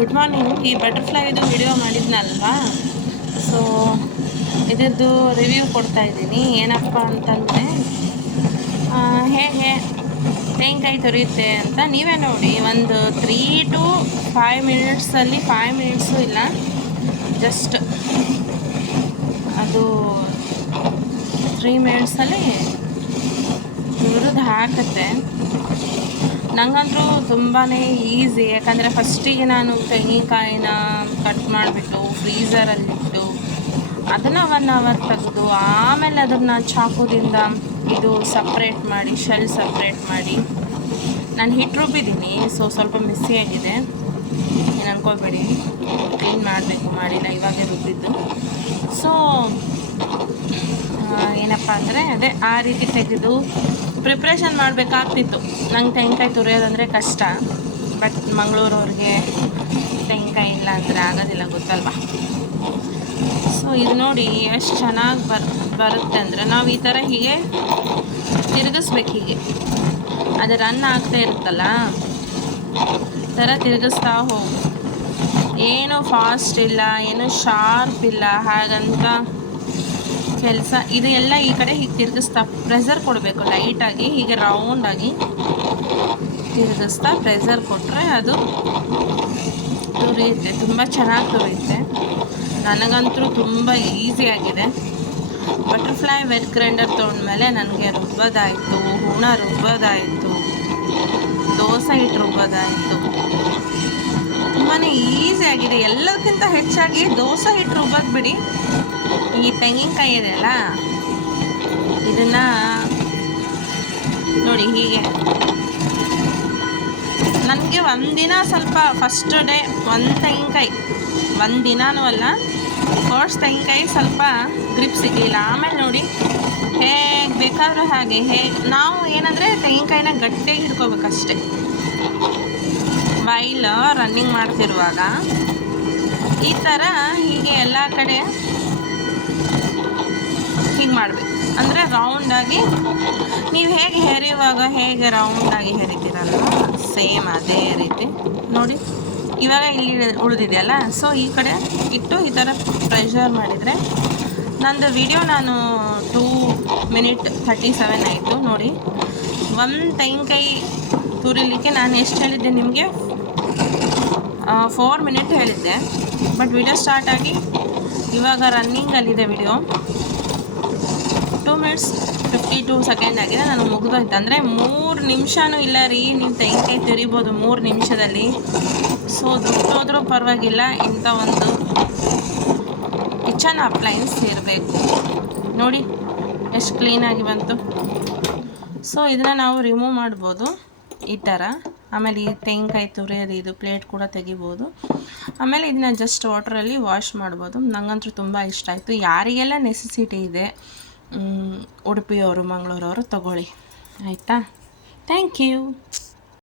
Good morning. ಈ ಬಟರ್ಫ್ಲೈದು video ಮಾಡಿದ್ನಲ್ವಾ, so ಇದರದ್ದು review ಕೊಡ್ತಾ ಇದ್ದೀನಿ. ಏನಪ್ಪ ಅಂತಂದರೆ ಹೇಗೆ ತೆಂಗಿನಕಾಯಿ ತುರಿಯುತ್ತೆ ಅಂತ ನೀವೇ ನೋಡಿ. ಒಂದು 3 to 5 ಮಿನಿಟ್ಸಲ್ಲಿ, 5 ಮಿನಿಟ್ಸು ಇಲ್ಲ, ಜಸ್ಟ್ ಅದು 3 ಮಿನಿಟ್ಸಲ್ಲಿ ತುರಿದು ಹಾಕುತ್ತೆ. ನಂಗಂತೂ ತುಂಬಾ ಈಸಿ, ಯಾಕಂದರೆ ಫಸ್ಟಿಗೆ ನಾನು ತೆಂಗಿನಕಾಯಿನ ಕಟ್ ಮಾಡಿಬಿಟ್ಟು ಫ್ರೀಝರಲ್ಲಿಟ್ಟು ಅದನ್ನು 1 ಅವರ್ ತೆಗೆದು ಆಮೇಲೆ ಅದನ್ನು ಚಾಕುದಿಂದ ಇದು ಸಪ್ರೇಟ್ ಮಾಡಿ, ಶೆಲ್ ಸಪ್ರೇಟ್ ಮಾಡಿ ನಾನು ಹಿಟ್ಟು ರುಬ್ಬಿದ್ದೀನಿ. ಸೊ ಸ್ವಲ್ಪ ಮಿಸ್ಸಿಯಾಗಿದೆ, ಏನು ಅನ್ಕೋಬೇಡಿ, ಕ್ಲೀನ್ ಮಾಡಬೇಕು, ಮಾಡಿಲ್ಲ, ಇವಾಗೇ ರುಬ್ಬಿದ್ದು. ಸೊ ಏನಪ್ಪ ಅಂದರೆ ಅದೇ ಆ ರೀತಿ ತೆಗೆದು ಪ್ರಿಪ್ರೇಷನ್ ಮಾಡಬೇಕಾಗ್ತಿತ್ತು. ನಂಗೆ ತೆಂಗಿನಕಾಯಿ ತುರಿಯೋದಂದರೆ ಕಷ್ಟ, ಬಟ್ ಮಂಗಳೂರವ್ರಿಗೆ ತೆಂಗಿನಕಾಯಿ ಇಲ್ಲ ಅಂದರೆ ಆಗೋದಿಲ್ಲ, ಗೊತ್ತಲ್ವ. ಸೊ ಇದು ನೋಡಿ ಎಷ್ಟು ಚೆನ್ನಾಗಿ ಬರುತ್ತೆ ಅಂದರೆ, ನಾವು ಈ ಥರ ಹೀಗೆ ತಿರುಗಿಸ್ಬೇಕು. ಹೀಗೆ ಅದು ರನ್ ಆಗ್ತಾ ಇರುತ್ತಲ್ಲ, ಈ ಥರ ತಿರುಗಿಸ್ತಾ ಹೋಗು. ಏನೂ ಫಾಸ್ಟ್ ಇಲ್ಲ, ಏನೂ ಶಾರ್ಪ್ ಇಲ್ಲ, ಹಾಗಂತ ಕೆಲಸ. ಇದು ಎಲ್ಲ ಈ ಕಡೆ ಹೀಗೆ ತಿರುಗಿಸ್ತಾ ಪ್ರೆಷರ್ ಕೊಡಬೇಕು ಲೈಟಾಗಿ, ಹೀಗೆ ರೌಂಡಾಗಿ ತಿರುಗಿಸ್ತಾ ಪ್ರೆಷರ್ ಕೊಟ್ಟರೆ ಅದು ತುರಿಯುತ್ತೆ. ತುಂಬ ಚೆನ್ನಾಗಿ ತುರಿಯುತ್ತೆ. ನನಗಂತೂ ತುಂಬ ಈಸಿಯಾಗಿದೆ. ಬಟರ್ಫ್ಲೈ ವೆಟ್ ಗ್ರೈಂಡರ್ ತೊಗೊಂಡ್ಮೇಲೆ ನನಗೆ ರುಬ್ಬೋದಾಯಿತು, ಹೂಣ ರುಬ್ಬೋದಾಯಿತು, ದೋಸೆ ಹಿಟ್ಟು ರುಬ್ಬೋದಾಯಿತು. ತುಂಬಾ ಈಸಿಯಾಗಿದೆ. ಎಲ್ಲಕ್ಕಿಂತ ಹೆಚ್ಚಾಗಿ ದೋಸೆ ಹಿಟ್ಟು ರುಬ್ಬೋದು ಬಿಡಿ, ಈ ತೆಂಗಿನಕಾಯಿ ಇದೆಯಲ್ಲ ಇದನ್ನು ನೋಡಿ ಹೀಗೆ. ನನಗೆ ಒಂದಿನ ಸ್ವಲ್ಪ ಫಸ್ಟ್ ಡೇ ಒಂದು ದಿನವೂ ಅಲ್ಲ, ಫಸ್ಟ್ ತೆಂಗಿನಕಾಯಿ ಸ್ವಲ್ಪ ಗ್ರಿಪ್ ಸಿಗಲಿಲ್ಲ. ಆಮೇಲೆ ನೋಡಿ ಹೇಗೆ ಬೇಕಾದರೂ ಹಾಗೆ ನಾವು ಏನಂದರೆ ತೆಂಗಿನಕಾಯಿನ ಗಟ್ಟಿಯಾಗಿ ಹಿಡ್ಕೋಬೇಕಷ್ಟೆ. ವೈಲ್ ರನ್ನಿಂಗ್ ಮಾಡ್ತಿರುವಾಗ ಈ ಥರ ಹೀಗೆ ಎಲ್ಲ ಕಡೆ ಹೀಗೆ ಮಾಡಬೇಕು. ಅಂದರೆ ರೌಂಡಾಗಿ ನೀವು ಹೇಗೆ ಹೆರೆಯುವಾಗ ಹೇಗೆ ರೌಂಡಾಗಿ ಹೆರಿತೀರಲ್ವ, ಸೇಮ್ ಅದೇ ರೀತಿ ನೋಡಿ. ಇವಾಗ ಇಲ್ಲಿ ಉಳಿದಿದೆಯಲ್ಲ, ಸೊ ಈ ಕಡೆ ಇಟ್ಟು ಈ ಥರ ಪ್ರೆಷರ್ ಮಾಡಿದರೆ ನಂದು ವಿಡಿಯೋ ನಾನು 2 minutes 37 ಆಯಿತು ನೋಡಿ. ಒಂದು ತೆಂಗಿನಕಾಯಿ ತುರಿಲಿಕ್ಕೆ ನಾನು ಎಷ್ಟು ಹೇಳಿದ್ದೆ ನಿಮಗೆ, 4 minutes ಹೇಳಿದ್ದೆ. ಬಟ್ ವಿಡಿಯೋ ಸ್ಟಾರ್ಟ್ ಆಗಿ ಇವಾಗ ರನ್ನಿಂಗಲ್ಲಿದೆ ವಿಡಿಯೋ 2 minutes 52 seconds ಆಗಿದೆ. ನಾನು ಮುಗಿದೋಯ್ತು. ಅಂದರೆ 3 ನಿಮಿಷನೂ ಇಲ್ಲ ರೀ, ನೀವು ತೆಂಗಿನಕಾಯಿ ತುರಿಬೋದು 3 ನಿಮಿಷದಲ್ಲಿ. ಸೊ ದುಡ್ಡು ಹೋದ್ರೂ ಪರವಾಗಿಲ್ಲ, ಇಂಥ ಒಂದು ಕಿಚನ್ ಅಪ್ಲೈನ್ಸ್ ಇರಬೇಕು. ನೋಡಿ ಎಷ್ಟು ಕ್ಲೀನಾಗಿ ಬಂತು. ಸೊ ಇದನ್ನು ನಾವು ರಿಮೂವ್ ಮಾಡ್ಬೋದು ಈ ಥರ. ಆಮೇಲೆ ಈ ತೆಂಗಿನಕಾಯಿ ತುರಿಯೋದು ಇದು ಪ್ಲೇಟ್ ಕೂಡ ತೆಗಿಬೋದು. ಆಮೇಲೆ ಇದನ್ನ ಜಸ್ಟ್ ವಾಟ್ರಲ್ಲಿ ವಾಶ್ ಮಾಡ್ಬೋದು. ನನಗಂತೂ ತುಂಬ ಇಷ್ಟ ಆಯಿತು. ಯಾರಿಗೆಲ್ಲ ನೆಸೆಸಿಟಿ ಇದೆ ಉಡುಪಿಯವರು ಮಂಗಳೂರವರು ತಗೊಳ್ಳಿ, ಆಯಿತಾ. Thank you.